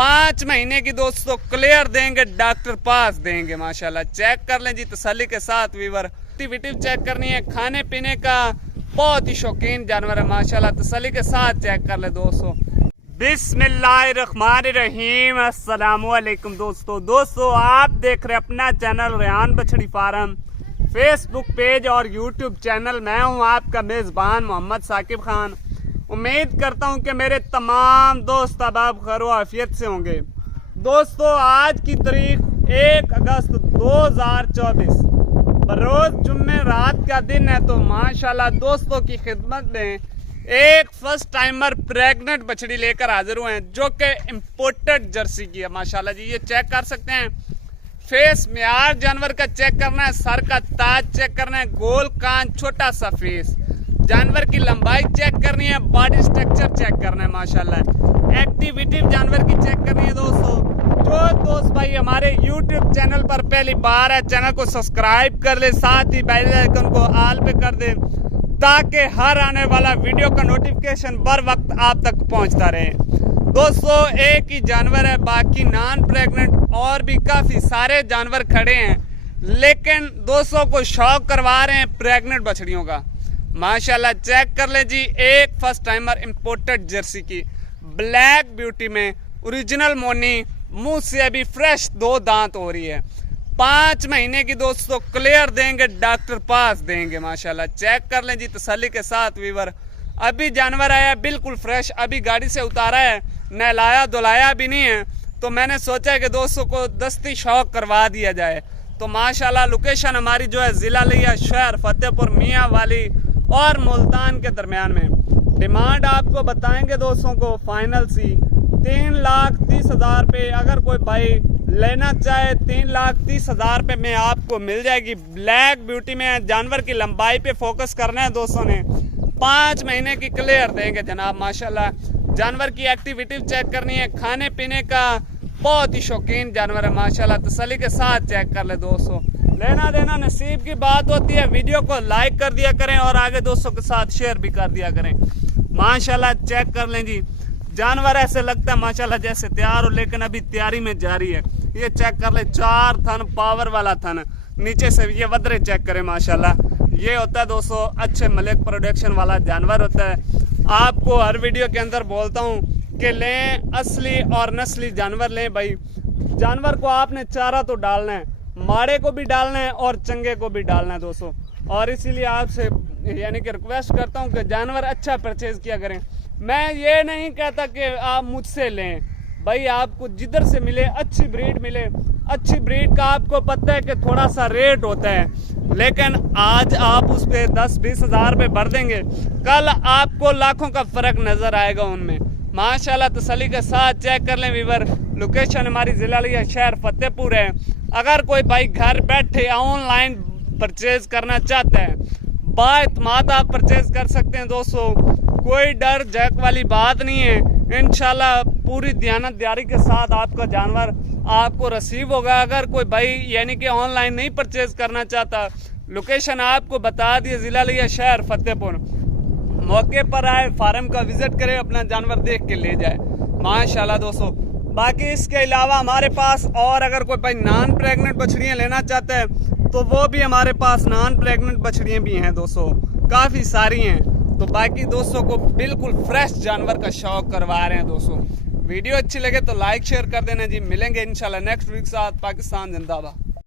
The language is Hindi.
5 महीने की दोस्तों क्लियर देंगे, डॉक्टर पास देंगे। माशाल्लाह चेक कर लें जी तसल्ली के साथ वीवर। एक्टिविटी चेक करनी है, खाने पीने का बहुत ही शौकीन जानवर है माशाल्लाह, तसल्ली के साथ चेक कर ले दोस्तों। बिस्मिल्लाहिर्रहमानिर्रहीम, अस्सलामुअलैकुम दोस्तों आप देख रहे अपना चैनल रेहान बछड़ी फार्म, फेसबुक पेज और यूट्यूब चैनल। मैं हूं आपका मेज़बान मोहम्मद साकिब खान। उम्मीद करता हूं कि मेरे तमाम दोस्त अहबाब खैर आफियत से होंगे। दोस्तों आज की तारीख 1 अगस्त 2024 बरोज़ जुम्मे रात का दिन है। तो माशाल्लाह दोस्तों की खिदमत में एक फर्स्ट टाइमर प्रेग्नेंट बछड़ी लेकर हाजिर हुए हैं, जो कि इम्पोर्टेड जर्सी की है। माशाल्लाह जी ये चेक कर सकते हैं, फेस म्यार जानवर का चेक करना है, सर का ताज चेक करना है, गोल कान, छोटा सा फेस, जानवर की लंबाई चेक करनी है, बॉडी स्ट्रक्चर चेक करना है। माशाल्लाह एक्टिविटी जानवर की चेक करनी है। दोस्तों जो दोस्त भाई हमारे YouTube चैनल पर पहली बार है, चैनल को सब्सक्राइब कर ले, साथ ही बेल आइकन को ऑल पे कर दे, ताकि हर आने वाला वीडियो का नोटिफिकेशन बर वक्त आप तक पहुंचता रहे। दोस्तों एक ही जानवर है, बाकी नॉन प्रेग्नेंट और भी काफी सारे जानवर खड़े हैं, लेकिन दोस्तों को शौक करवा रहे हैं प्रेग्नेंट बछड़ियों का। माशाल्लाह चेक कर ले जी, एक फर्स्ट टाइमर इंपोर्टेड जर्सी की ब्लैक ब्यूटी में ओरिजिनल मोनी, मुंह से अभी फ्रेश 2 दांत हो रही है। 5 महीने की दोस्तों क्लियर देंगे, डॉक्टर पास देंगे। माशाल्लाह चेक कर लें जी तसल्ली के साथ वीवर। अभी जानवर आया बिल्कुल फ्रेश, अभी गाड़ी से उतारा है, नहलाया धुलाया भी नहीं है। तो मैंने सोचा कि दोस्तों को दस्ती शौक करवा दिया जाए। तो माशाल्लाह लोकेशन हमारी जो है ज़िला लिया शहर फतेहपुर मियाँ वाली और मुल्तान के दरमियान में। डिमांड आपको बताएंगे दोस्तों को फाइनल सी 3,30,000 रुपये। अगर कोई भाई लेना चाहे 3,30,000 रुपये में आपको मिल जाएगी। ब्लैक ब्यूटी में जानवर की लंबाई पे फोकस करना है दोस्तों ने। 5 महीने की क्लियर देंगे जनाब। माशाल्लाह जानवर की एक्टिविटी चेक करनी है, खाने पीने का बहुत ही शौकीन जानवर है माशाल्लाह, तसल्ली के साथ चेक कर ले दोस्तों। लेना देना नसीब की बात होती है। वीडियो को लाइक कर दिया करें और आगे दोस्तों के साथ शेयर भी कर दिया करें। माशाल्लाह चेक कर लें जी, जानवर ऐसे लगता है माशाल्लाह जैसे तैयार हो, लेकिन अभी तैयारी में जारी है। ये चेक कर ले, 4 थन पावर वाला थन, नीचे से ये वदरे चेक करें। माशाल्लाह ये होता है दोस्तों अच्छे मिल्क प्रोडक्शन वाला जानवर होता है। आपको हर वीडियो के अंदर बोलता हूँ कि लें असली और नस्ली जानवर लें भाई। जानवर को आपने चारा तो डालना है, माड़े को भी डालना है और चंगे को भी डालना है दोस्तों। और इसीलिए आपसे यानी कि रिक्वेस्ट करता हूँ कि जानवर अच्छा परचेज किया करें। मैं ये नहीं कहता कि आप मुझसे लें भाई, आपको जिधर से मिले अच्छी ब्रीड मिले। अच्छी ब्रीड का आपको पता है कि थोड़ा सा रेट होता है, लेकिन आज आप उस पर 10-20 हज़ार रुपये भर देंगे, कल आपको लाखों का फर्क नजर आएगा उनमें। माशाल्लाह तसल्ली के साथ चेक कर लें वीवर। लोकेशन हमारी ज़िला लिया शहर फतेहपुर है। अगर कोई भाई घर बैठे ऑनलाइन परचेज करना चाहता है, बाएतमाद आप परचेज कर सकते हैं दोस्तों। कोई डर जैक वाली बात नहीं है। इंशाल्लाह पूरी दयानतदारी के साथ आपका जानवर आपको रिसीव होगा। अगर कोई भाई यानी कि ऑनलाइन नहीं परचेज करना चाहता, लोकेशन आपको बता दिए, ज़िला लिया शहर फतेहपुर। मौके पर आए, फार्म का विजिट करे, अपना जानवर देख के ले जाए। माशाल्लाह दोस्तों बाकी इसके अलावा हमारे पास और अगर कोई भाई नॉन प्रेग्नेंट बछड़ियाँ लेना चाहता है तो वो भी हमारे पास नॉन प्रेग्नेंट बछड़ियाँ भी हैं दोस्तों, काफ़ी सारी हैं। तो बाकी दोस्तों को बिल्कुल फ्रेश जानवर का शौक करवा रहे हैं दोस्तों। वीडियो अच्छी लगे तो लाइक शेयर कर देना जी। मिलेंगे इंशाल्लाह नेक्स्ट वीक साथ। पाकिस्तान जिंदाबाद।